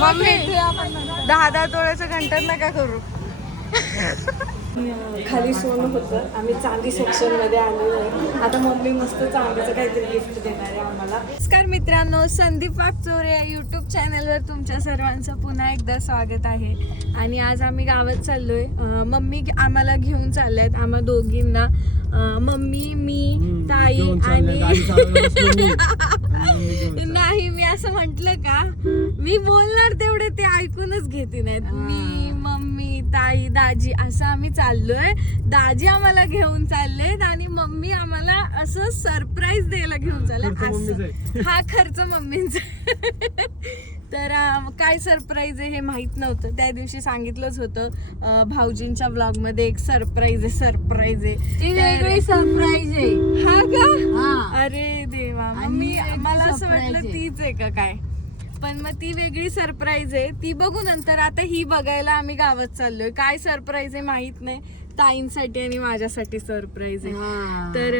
Mummy 10-10 तोळ्याचं घंटर नका करू. खाली सोनं होतं, आम्ही चांदी सेक्शन मध्ये आलेलो आहे. आता मम्मी मस्त चांदीचं काहीतरी गिफ्ट देणार आहे आम्हाला. नमस्कार मित्रांनो, संदीप वागचोरे या यूट्यूब चॅनलवर तुमच्या सर्वांचं पुन्हा एकदा स्वागत आहे. आणि आज आम्ही गावात चाललोय. मम्मी आम्हाला घेऊन चालल्यात, आम्हा दोघींना. मम्मी, मी, ताई आणि नाही, मी असं म्हंटल का, मी बोलणार तेवढे ते ऐकूनच घेते नाहीत. मी, मम्मी, ताई, दाजी असं आम्ही चाललोय. दाजी आम्हाला घेऊन चाललेत आणि मम्मी आम्हाला असं सरप्राईज द्यायला घेऊन चालले. हा खर्च मम्मींचा. तर काय सरप्राईज आहे हे माहित नव्हतं. त्या दिवशी सांगितलंच होतं भाऊजींच्या ब्लॉग मध्ये एक सरप्राईज आहे. ती वेगळी सरप्राईज आहे. हा का? अरे देवा, मम्मी मला असं वाटलं तीच आहे का काय. पण मग ती वेगळी सरप्राईज आहे, ती बघू नंतर. आता ही बघायला आम्ही गावात चाललोय. काय सरप्राईज आहे माहित नाही. ताईंसाठी आणि माझ्यासाठी सरप्राईज आहे. तर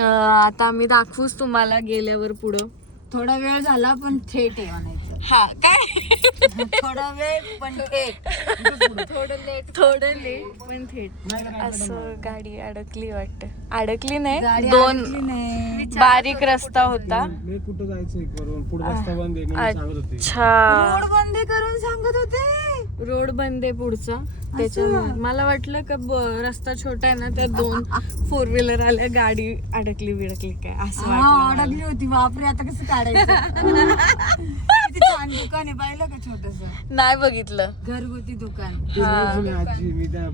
आता आम्ही दाखवूच तुम्हाला गेल्यावर पुढं. थोडा वेळ झाला पण थेट आहे म्हणायचं. हा काय, थोडा वेळ पण थेट, थोडं लेट पण थेट. असं गाडी अडकली वाटत. अडकली नाही, गाडी दोन अडकली नाही. बारीक रस्ता होता. कुठं जायचं पुढे रस्ता बंद आहे म्हणून सांगत होते. अच्छा, रोड बंद करून सांगत होते. रोड बंद आहे पुढचा, त्याच्यामुळे मला वाटलं का रस्ता छोटा आहे ना, तर 2 4 व्हीलर आल्या, गाडी अडकली बिडकली काय असं वाटलं. अडकली होती. बापरे, आता कसं काढायचं. किती छान दुकान आहे, पाहिलं का छोटस. नाही बघितलं. घरगुती दुकान. आजी मी त्या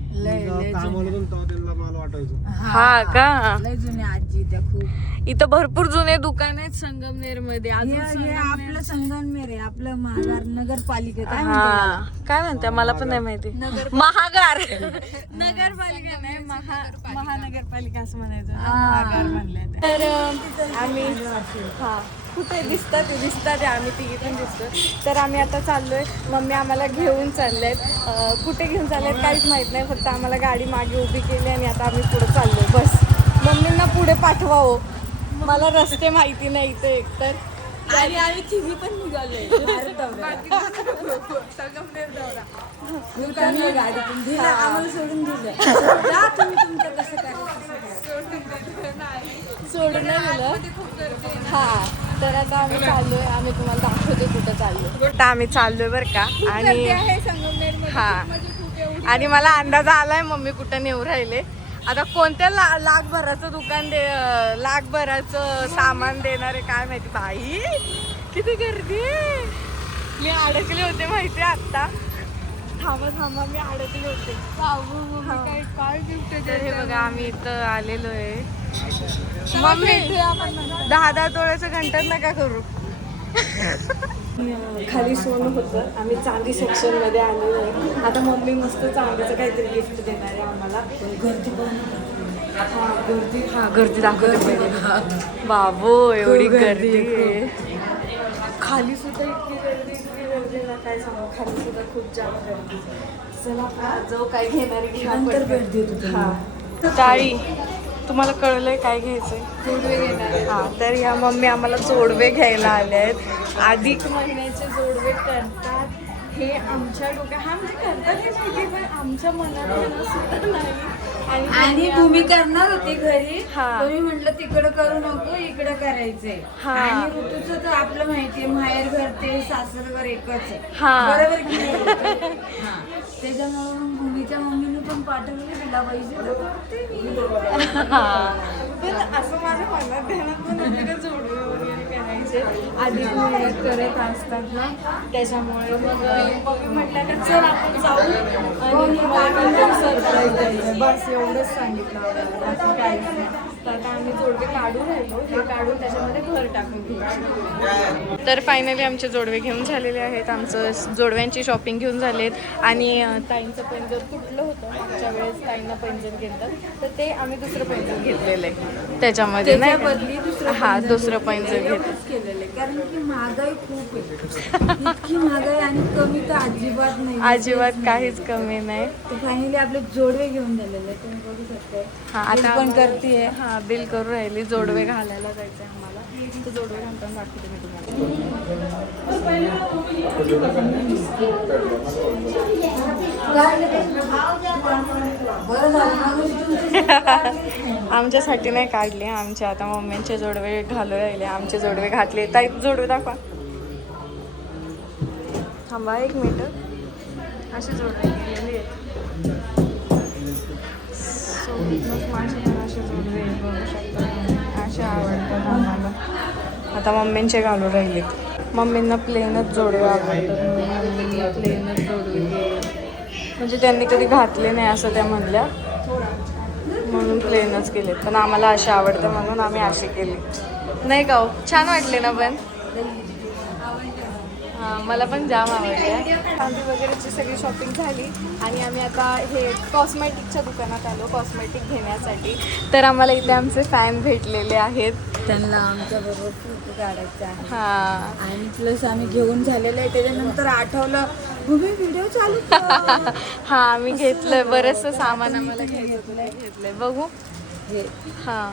कामाला होतो तेव्हा त्यांना मला वाटायचं. हा का? लय जुने आजी त्या खूप. इथं भरपूर जुने दुकान आहेत संगमनेर मध्ये. हे आपलं संगमनेर आहे, आपलं महागार नगरपालिका. काय हा, काय म्हणते मला पण नाही माहिती. महागार नगरपालिका नाही, महानगरपालिका असं म्हणायचं. महागार म्हणले तर आम्ही कुठे दिसतात आम्ही तिघी पण दिसतो. तर आम्ही आता चाललोय. मम्मी आम्हाला घेऊन चाललेत. कुठे घेऊन चाललेत काहीच माहित नाही. फक्त आम्हाला गाडी मागे उभी केली आणि आता आम्ही पुढे चाललोय. बस मम्मींना पुढे पाठवा हो, मला रस्ते माहिती नाही इथे एकतर. आणि आम्ही तिघी पण निघालोय संगमनेर दौरा. गाडी पण दिलं आम्हाला, सोडून दिलं. जा तुम्ही तुमचं कसं करायचं. सोडून नाही दिलं. हा, तर आता आम्ही चाललोय. आम्ही तुम्हाला दाखवतो कुठं चाललोय. आता आम्ही चाललोय बरं का. आणि हा, आणि मला अंदाज आलाय मम्मी कुठं नेऊ राहिले. आता कोणत्या लाखभराचं दुकान लाखभराचं सामान देणार आहे काय माहिती. बाई किती गर्दी आहे. मी अडकले होते माहिती आता. थांबा मी अडकले होते. काय गिफ्ट. तर हे बघा आम्ही इथं आलेलो आहे. मम्मी 10-10 तोळ्याचं घंटर नका करू. खाली सोनं होतं, आम्ही चांदी सेक्शन मध्ये आलेलो आहे. आता मम्मी मस्त चांदीचं काहीतरी गिफ्ट देणार आहे आम्हाला. गर्दी दाखवते पहिले. बाबो एवढी गर्दी आहे. खाली सुद्धा इतकी गर्दी ना काय सांगू. खाली सुद्धा खूप जाम गर्दी. चला जो काय घेणार नंतर भेट देतो. हा, ताई तुम्हाला कळलंय काय घ्यायचंय? जोडवे घेणार. हा, तर या मम्मी आम्हाला जोडवे घ्यायला आले आहेत. अधिक महिन्याचे जोडवे करतात हे आमच्या डोक्यात. हा म्हणजे करतात हे माहिती, पण आमच्या मनात सुद्धा नाही. आणि तुम्ही करणार होते घरी, हा. तुम्ही म्हटलं तिकडं करू नको, इकडं करायचंय. हा. आणि ऋतूचं तर आपलं माहितीये, माहेर घर ते सासर घर एकच आहे. हा. बरोबर की नाही? हा. त्याच्यामुळे मग भूमीच्या मम्मीने पण पाठवलं तिला पैसे, तर करते मी. पण असं माझ्या मनात ध्यानात पण होते का जोडवे वगैरे करायचे अधिक महिन्यात करत असतात ना, त्याच्यामुळे मग मम्मी म्हटलं का चल आपण जाऊ आणि सरप्राईज द्यायचं. बस एवढंच सांगितलं बाकी काहीच नाही. तर आता आम्ही जोडवे काढून राहिलो. हे काढून त्याच्यामध्ये भर टाकून घ्यायचं. तर फायनली आमचे जोडवे घेऊन झालेले आहेत. आमचं जोडव्यांची शॉपिंग घेऊन झालेत. आणि ताईंचं पैंजण कुठलं होतं मागच्या वेळेस ताईंना पैंजण घेतात, तर ते आम्ही दुसरं पैंजण घेतलेलं आहे त्याच्यामध्ये नाही. हा, दुसरं पैंजण केलेलं आहे. कारण की महागाई खूप आहे. इतकी महागाई आणि कमी तर अजिबात नाही. अजिबात काहीच कमी नाही. तर फायनली आपले जोडवे घेऊन झालेले आहे, तुम्ही बघू शकता. हा, आता पण करते. हा, बिल करू राहिली. जोडवे घालायला जायचं आहे आम्हाला. तर जोडवे घालताना दाखवते मी तुम्हाला. आमच्यासाठी नाही काढले, आमच्या आता मम्मींचे जोडवे घालू राहिले, आमचे जोडवे घातले. ताई जोडवे दाखवा. थांबा 1 मिनिट. असे जोडवे गेलेले आहेत. सोबत माझे पण असे जोडवे बघू शकता, असे आवडतात आम्हाला. आता मम्मींचे घालू राहिलेत. मम्मींना प्लेनच जोडवे आवडतात, मम्मींना प्लेनच जोडवे गेले. म्हणजे त्यांनी कधी घातले नाही असं त्या म्हणल्या, म्हणून प्लेनच केले. पण आम्हाला असे आवडतं म्हणून आम्ही असे केले. नाही का हो? छान वाटले ना पण? हां, मला पण जाम आवडले. चांदी वगैरेची सगळी शॉपिंग झाली आणि आम्ही आता हे कॉस्मेटिकच्या दुकानात आलो कॉस्मेटिक घेण्यासाठी. तर आम्हाला इथे आमचे फॅन भेटलेले आहेत. त्यांना आमच्याबरोबर फोटो काढायचा आहे. हां, आणि प्लस आम्ही घेऊन झालेलं आहे. त्याच्यानंतर आठवलं तुम्ही व्हिडिओ चालू करा. हां आम्ही घेतलं बरंचसं सामान आम्हाला घेतलंय. बघू. हे हां,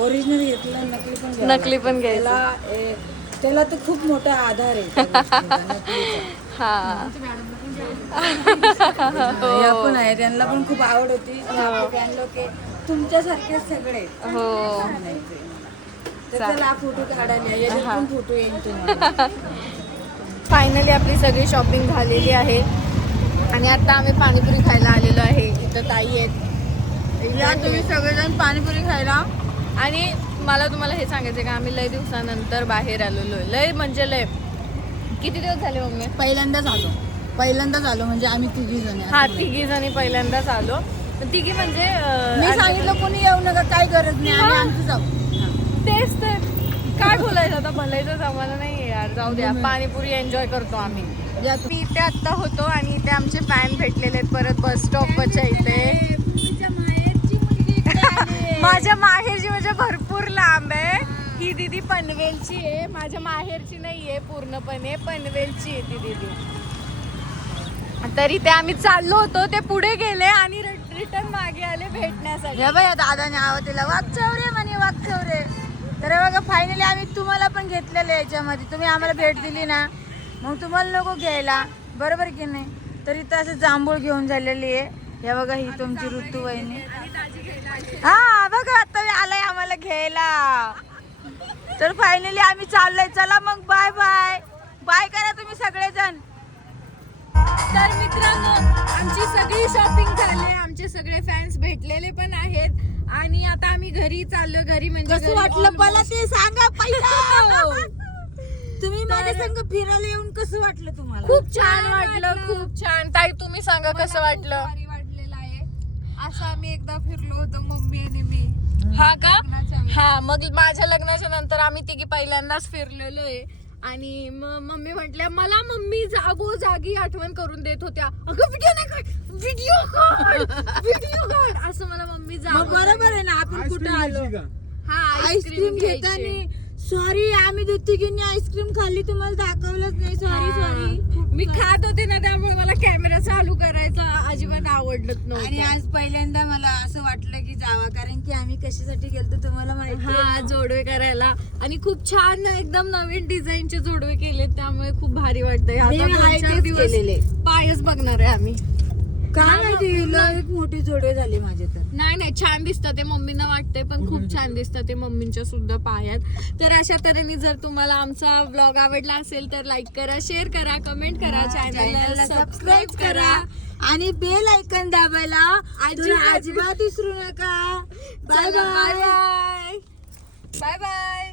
ओरिजिनल घेतलं, नकली पण घ्यावं नकली पण घ्यायचं. त्याला तर खूप मोठा आधार आहे त्या गोष्टीचा, नकलीचा. हां, या पण आहे, त्यांना पण खूप आवड होती. त्यांना की तुमच्यासारखे सगळे हो. तर चला फोटो काढायला, याच्यात पण फोटो येईल तुम्हाला. फायनली आपली सगळी शॉपिंग झालेली आहे आणि आता आम्ही पाणीपुरी खायला आलेलो आहे. इथं ताई आहेत. या तुम्ही सगळेजण पाणीपुरी खायला. आणि मला तुम्हाला हे सांगायचं का आम्ही लय दिवसानंतर बाहेर आलेलो आहे. लय म्हणजे लय. किती दिवस झाले मम्मी? पहिल्यांदाच आलो म्हणजे आम्ही 3 जण. हा 3 जणी पहिल्यांदाच आलो. तिघी म्हणजे मी सांगितलं कोणी येऊ नका, काय गरज नाही, आम्ही आमचं जाऊ. तेच तर काय बोलायचं आता, भलायचंच आम्हाला नाही यार, जाऊ द्या. पाणीपुरी एन्जॉय करतो आम्ही. मी इथे आत्ता होतो आणि इथे आमचे फॅन भेटलेले आहेत परत बस स्टॉपच्या इथे. माझ्या माहेरची म्हणजे भरपूर लांब आहे. ही दीदी पनवेलची आहे, माझ्या माहेरची नाही आहे पूर्णपणे, पनवेलची आहे ती दीदी. तर इथे आम्ही चाललो होतो, ते पुढे गेले आणि रिटर्न मागे आले भेटण्यासाठी. बाई दादाने आवडला वागचौरे म्हणे, वागचौरे. तर बघा फायनली आम्ही तुम्हाला पण घेतलेलं याच्यामध्ये. तुम्ही आम्हाला भेट दिली ना, मग तुम्हाला नको घ्यायला, बरोबर की नाही. तर इथं असं जांभूळ घेऊन झालेली आहे. हे बघा ही तुमची ऋतू वहिनी. हा बघा आता आलाय आम्हाला घ्यायला. तर फायनली आम्ही चाललोय. चला मग बाय बाय. बाय करा तुम्ही सगळेजण. तर मित्रांनो आमची सगळी शॉपिंग झाली, आमचे सगळे फॅन्स भेटलेले पण आहेत आणि आता आम्ही घरी चाललो. घरी म्हणजे कसं वाटलं मला ते सांगा पहिलं. तुम्ही माझ्या संग फिरायला येऊन कसं वाटलं तुम्हाला? खूप छान वाटलं, खूप छान. ताई तुम्ही सांगा कसं वाटलं? भारी वाटलेलं आहे. असं आम्ही एकदा फिरलो होतो मम्मी आणि मी. हा का? हा, मग माझ्या लग्नाच्या नंतर आम्ही तिघी पहिल्यांदाच फिरलेलो आहे. आणि मग मम्मी म्हटल्या, मला मम्मी जागोजागी आठवण करून देत होत्या, अगं व्हिडिओ नाही काढ, व्हिडिओ काढ असं मला मम्मी बरोबर आहे ना. आपण कुठं आलो, हा आईस्क्रीम घेताना सॉरी आम्ही तिघींनी आईस्क्रीम खाल्ली, तुम्हाला दाखवलंच नाही. सॉरी. मी खात होते ना, त्यामुळे मला कॅमेरा चालू करायचा अजिबात आवडलंच नव्हतं. आणि आज पहिल्यांदा मला असं वाटलं की जावा, कारण की आम्ही कशासाठी गेलतो तुम्हाला माहिती आहे. हा, जोडवे करायला. आणि खूप छान एकदम नवीन डिझाईनचे जोडवे केले, त्यामुळे खूप भारी वाटतंय. आता 2-4 दिवस पायच बघणार आहे आम्ही. काय माहिती एक मोठी जोडवे झाली माझे. तर नाही छान दिसतात ते, मम्मीना वाटतंय पण खूप छान दिसतात ते मम्मींच्या सुद्धा पायात. तर अशा तऱ्हेने जर तुम्हाला आमचा ब्लॉग आवडला असेल तर लाईक करा, शेअर करा, कमेंट करा, चॅनलला सबस्क्राईब करा आणि बेल आयकॉन दाबायला अजिबात विसरू नका. Bye bye. Bye bye.